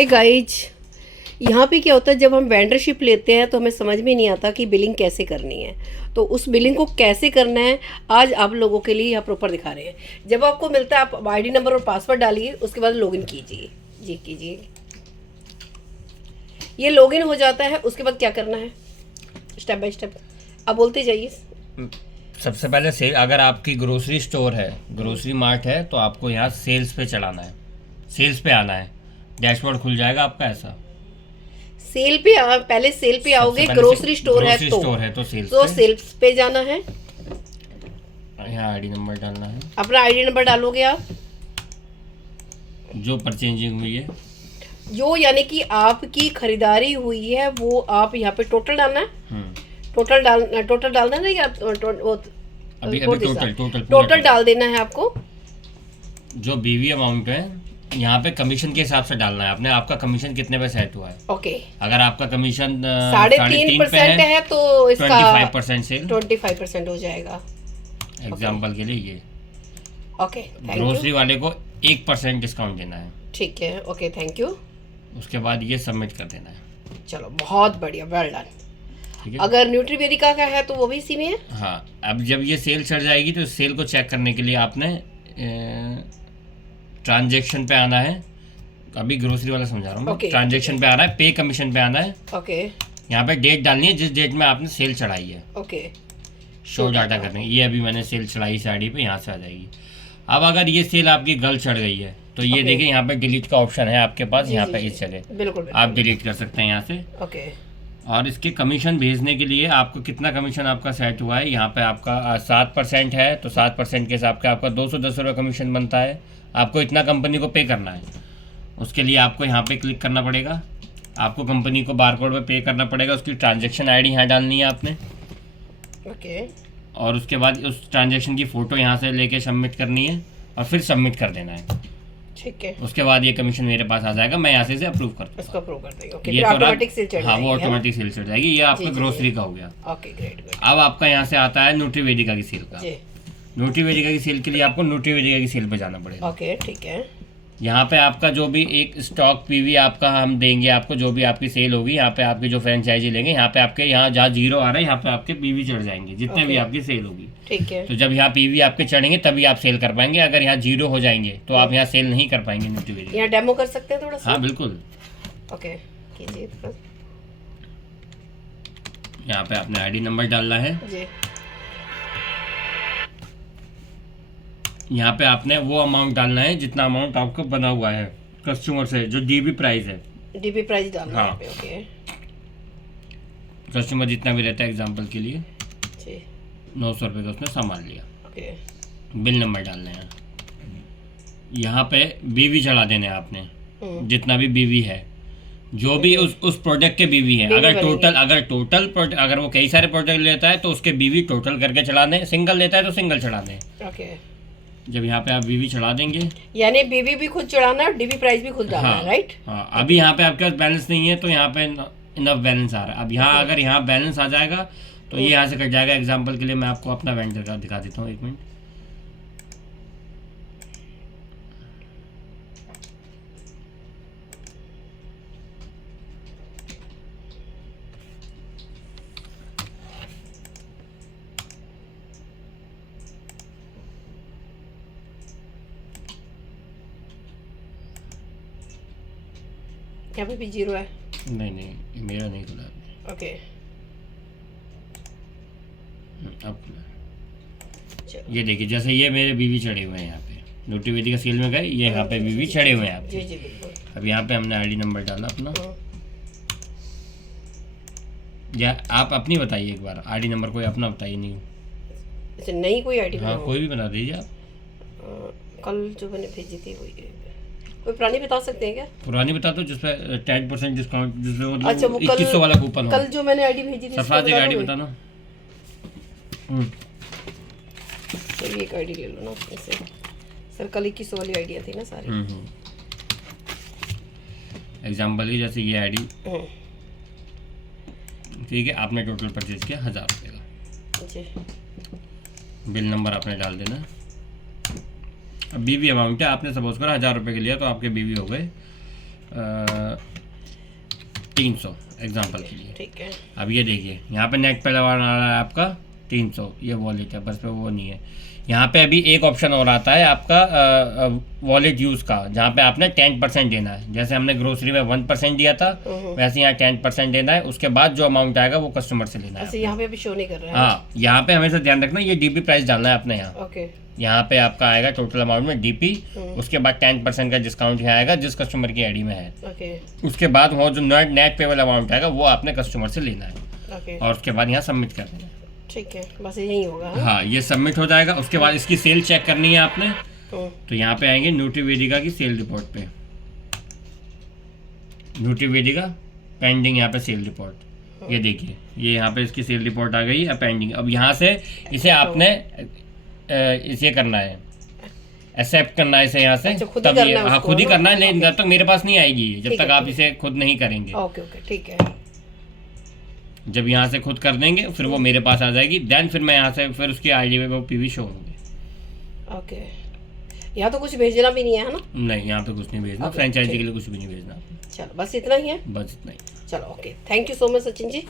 Hi guys, यहाँ पे क्या होता है जब हम वेंडरशिप लेते हैं तो हमें समझ में नहीं आता कि बिलिंग कैसे करनी है। तो उस बिलिंग को कैसे करना है आज आप लोगों के लिए यहाँ प्रॉपर दिखा रहे हैं। जब आपको मिलता है आप आईडी नंबर और पासवर्ड डालिए, उसके बाद लॉगिन कीजिए। जी कीजिए, ये लॉगिन हो जाता है। उसके बाद क्या करना है स्टेप बाय स्टेप आप बोलते जाइए। सबसे पहले सेल, अगर आपकी ग्रोसरी स्टोर है, ग्रोसरी मार्ट है, तो आपको यहाँ सेल्स पे चलाना है, सेल्स पे आना है। डैशबोर्ड खुल जाएगा आपका ऐसा। सेल पे पहले सेल पे आओगे। ग्रोसरी स्टोर है तो सेल्स तो सेल्स पे जाना है। यहाँ आईडी नंबर डालना है, अपना आईडी नंबर डालोगे आप जो परचेजिंग हुई है, जो यानी कि आपकी खरीदारी हुई है वो आप यहाँ पे टोटल डालना है। टोटल डालना है ना, या अभी टोटल डाल देना है आपको। जो बीवी अमाउंट है यहाँ पे कमीशन के हिसाब से डालना है आपने। आपका कमीशन कितने पे सेट हुआ है? ओके, अगर आपका कमीशन 3.5% है तो इसका 25% सेल 25% हो जाएगा। एग्जाम्पल के लिए ये ओके, ग्रोसरी वाले को 1% डिस्काउंट देना है। ठीक है, ओके, थैंक यू। उसके बाद ये सबमिट कर देना है। चलो बहुत बढ़िया, वेल डन। ठीक है, अगर न्यूट्रीवेदिका का है तो वो भी इसी में है। हाँ, अब जब ये सेल चढ़ जाएगी तो सेल को चेक करने के लिए आपने ट्रांजैक्शन पे आना है। अभी ग्रोसरी वाला समझा रहा हूँ। ट्रांजैक्शन पे आना है, पे कमीशन पे आना है। ओके, यहाँ पे डेट डालनी है जिस डेट में आपने सेल चढ़ाई है। ओके, शो डाटा करने, ये अभी मैंने सेल चढ़ाई साड़ी पे, यहाँ से आ जाएगी। अब अगर ये सेल आपकी गलत चढ़ गई है तो ये देखिए यहाँ पे डिलीट का ऑप्शन है आपके पास। यहाँ पे इस जगह बिल्कुल आप डिलीट कर सकते हैं यहाँ से। ओके, और इसके कमीशन भेजने के लिए आपको कितना कमीशन आपका सेट हुआ है, यहाँ पे आपका 7% है तो 7% के हिसाब से आपका 210 रुपये कमीशन बनता है। आपको इतना कंपनी को पे करना है। उसके लिए आपको यहाँ पे क्लिक करना पड़ेगा, आपको कंपनी को बारकोड पे पे करना पड़ेगा। उसकी ट्रांजैक्शन आईडी यहाँ डालनी है आपने। ओके, और उसके बाद उस ट्रांजैक्शन की फ़ोटो यहाँ से लेके सबमिट करनी है और फिर सबमिट कर देना है। ठीक है, उसके बाद ये कमीशन मेरे पास आ जाएगा, मैं यहाँ से अप्रूव कर दूँगा। इसको अप्रूव कर देंगे। ओके, ये फिर तो ऑटोमेटिक सेल चढ़ हाँ, वो जाएगी, ऑटोमेटिक सेल चढ़ जाएगी। ये आपका ग्रोसरी का हो गया। Okay, great, good. अब आपका यहाँ से आता है न्यूट्रीवेदिका की सेल का। न्यूट्रीवेदिका की सेल के लिए आपको न्यूट्रीवेदिका की सेल पे जाना पड़ेगा। ओके, ठीक है। यहाँ पे आपका जो भी एक स्टॉक पीवी आपका हम देंगे आपको, जो भी आपकी सेल होगी, यहाँ पे आपकी जो फ्रेंचाइजी लेंगे, यहाँ पे आपके यहाँ जहाँ 0 आ रहा है यहाँ पे आपके पीवी चढ़ जाएंगे जितने भी आपकी सेल होगी। ठीक है, तो जब यहाँ पीवी आपके चढ़ेंगे तभी आप सेल कर पाएंगे। अगर यहाँ 0 हो जाएंगे तो आप यहाँ सेल नहीं कर पाएंगे न्यूट्रीवेदिका। यहाँ डेमो कर सकते हैं थोड़ा सा? हाँ बिल्कुल। ओके, कीजिए। यहाँ पे आपने आईडी नंबर डालना है जी। यहाँ पे आपने वो अमाउंट डालना है जितना अमाउंट आपको बना हुआ है कस्टमर से, जो डीबी प्राइस है। डीबी प्राइस डालना है। हाँ। ओके, कस्टमर जितना भी रहता है, एग्जांपल के लिए जी, 900 रुपये का उसने सामान लिया। ओके, बिल नंबर डालने हैं। यहाँ पे बीवी चढ़ा देने हैं आपने, जितना भी बीवी है, जो भी उस प्रोडक्ट के बीवी है। अगर टोटल प्रोडक्ट, अगर वो कई सारे प्रोडक्ट लेता है तो उसके बीवी टोटल करके चढ़ा दें। सिंगल लेता है तो सिंगल चढ़ा दें। ओके, जब यहाँ पे आप बीवी चढ़ा देंगे, यानी बीवी भी खुद चढ़ाना है, डीबी प्राइस भी खुद डालना है, राइट? हाँ, अभी यहाँ पे आपके पास बैलेंस नहीं है तो यहाँ पे इनफ बैलेंस आ रहा है। अब यहाँ अगर यहाँ बैलेंस आ जाएगा तो ये यहाँ से कट जाएगा। एग्जांपल के लिए मैं आपको अपना वेंडर का दिखा देता हूँ, 1 मिनट। यहाँ पे भी 0 है? नहीं, मेरा नहीं खुला है। ओके, अब खुला। ये देखिए, जैसे ये मेरे बीवी चढ़े हुए हैं यहाँ पे, न्यूट्रीवेदिका सेल में गए, ये यहाँ पे बीवी चढ़े हुए हैं आप। जी जी बिल्कुल। अब यहाँ पे हमने आईडी नंबर डाला अपना। या आप अपनी बताइए एक बार, आईडी नंबर कोई अपना बताइए। नहीं, अच्छा, नहीं कोई आईडी? हाँ, कोई भी बता दीजिए आप। कल जो मैंने भेजी थी वही। कोई पुरानी बता सकते हैं क्या? पुरानी बता दो जिसपे 10% डिस्काउंट, जिसमें मतलब अच्छा, वो 2100 वाला कूपन हो। कल जो मैंने आईडी भेजी थी सफाद एक आईडी बताना। चलिए एक आईडी ले लो ना उसमें से। सर कल 2100 वाली आईडिया थी ना सारी। एग्जाम्पल की जैसे ये आईडी, ठीक है, आपने टोटल परचेज किया 1000 रुपये का। जी, बिल नंबर आपने डाल देना। अब बीवी अमाउंट है, आपने सपोज करो 1000 रुपये के लिया तो आपके बीवी हो गए 300 एग्जांपल के लिए। ठीक है। अब ये देखिए यहाँ पे नेट पे लगा रहा है आपका 300, ये वॉलेट है, बस पे वो नहीं है। यहाँ पे अभी एक ऑप्शन और आता है आपका वॉलेट यूज़ का, जहाँ पे आपने 10% देना है। जैसे हमने ग्रोसरी में 1% दिया था, वैसे यहाँ 10% देना है। उसके बाद जो अमाउंट आएगा वो कस्टमर से लेना ऐसे है। यहाँ पे अभी शो नहीं कर रहा है। हाँ, यहाँ पे हमेशा ध्यान रखना, ये डीपी प्राइस डालना है आपने यहाँ। ओके। यहाँ पे आपका आएगा टोटल अमाउंट में डीपी, उसके बाद 10% का डिस्काउंट यहाँ आएगा जिस कस्टमर की आईडी में है। ओके। उसके बाद वो जो नेट पेबल अमाउंट आएगा वो आपने कस्टमर से लेना है। ओके। और उसके बाद यहाँ सबमिट कर देना है। ठीक है, बस यही होगा। हाँ? हाँ, ये सबमिट हो जाएगा। उसके बाद इसकी सेल चेक करनी है आपने, तो यहाँ पे आएंगे न्यूट्रीवेदिका की सेल रिपोर्ट पे, न्यूट्रीवेदिका पेंडिंग, यहाँ पे सेल रिपोर्ट। ये देखिए, ये यहाँ पे इसकी सेल रिपोर्ट आ गई है पेंडिंग। अब यहाँ से इसे आपने इसे करना है, एक्सेप्ट करना है इसे यहाँ से। अच्छा, खुद ही तब करना ये, है हाँ उसको, खुद ही ना? करना है, लेकिन जब तक मेरे पास नहीं आएगी ये, जब ठीक तक है, आप ठीक इसे खुद नहीं करेंगे। ओके ओके, ठीक है। जब यहाँ से खुद कर देंगे फिर वो मेरे पास आ जाएगी, देन फिर मैं यहाँ से फिर उसकी आईडी पे वो पीवी शो होंगे। ओके, यहाँ तो कुछ भेजना भी नहीं है ना? नहीं, यहाँ पे कुछ नहीं भेजना, Okay, फ्रेंचाइजी ठीक। के लिए कुछ भी नहीं भेजना। चलो, बस इतना ही है। बस इतना ही। चलो, okay, thank you so much Sachin ji.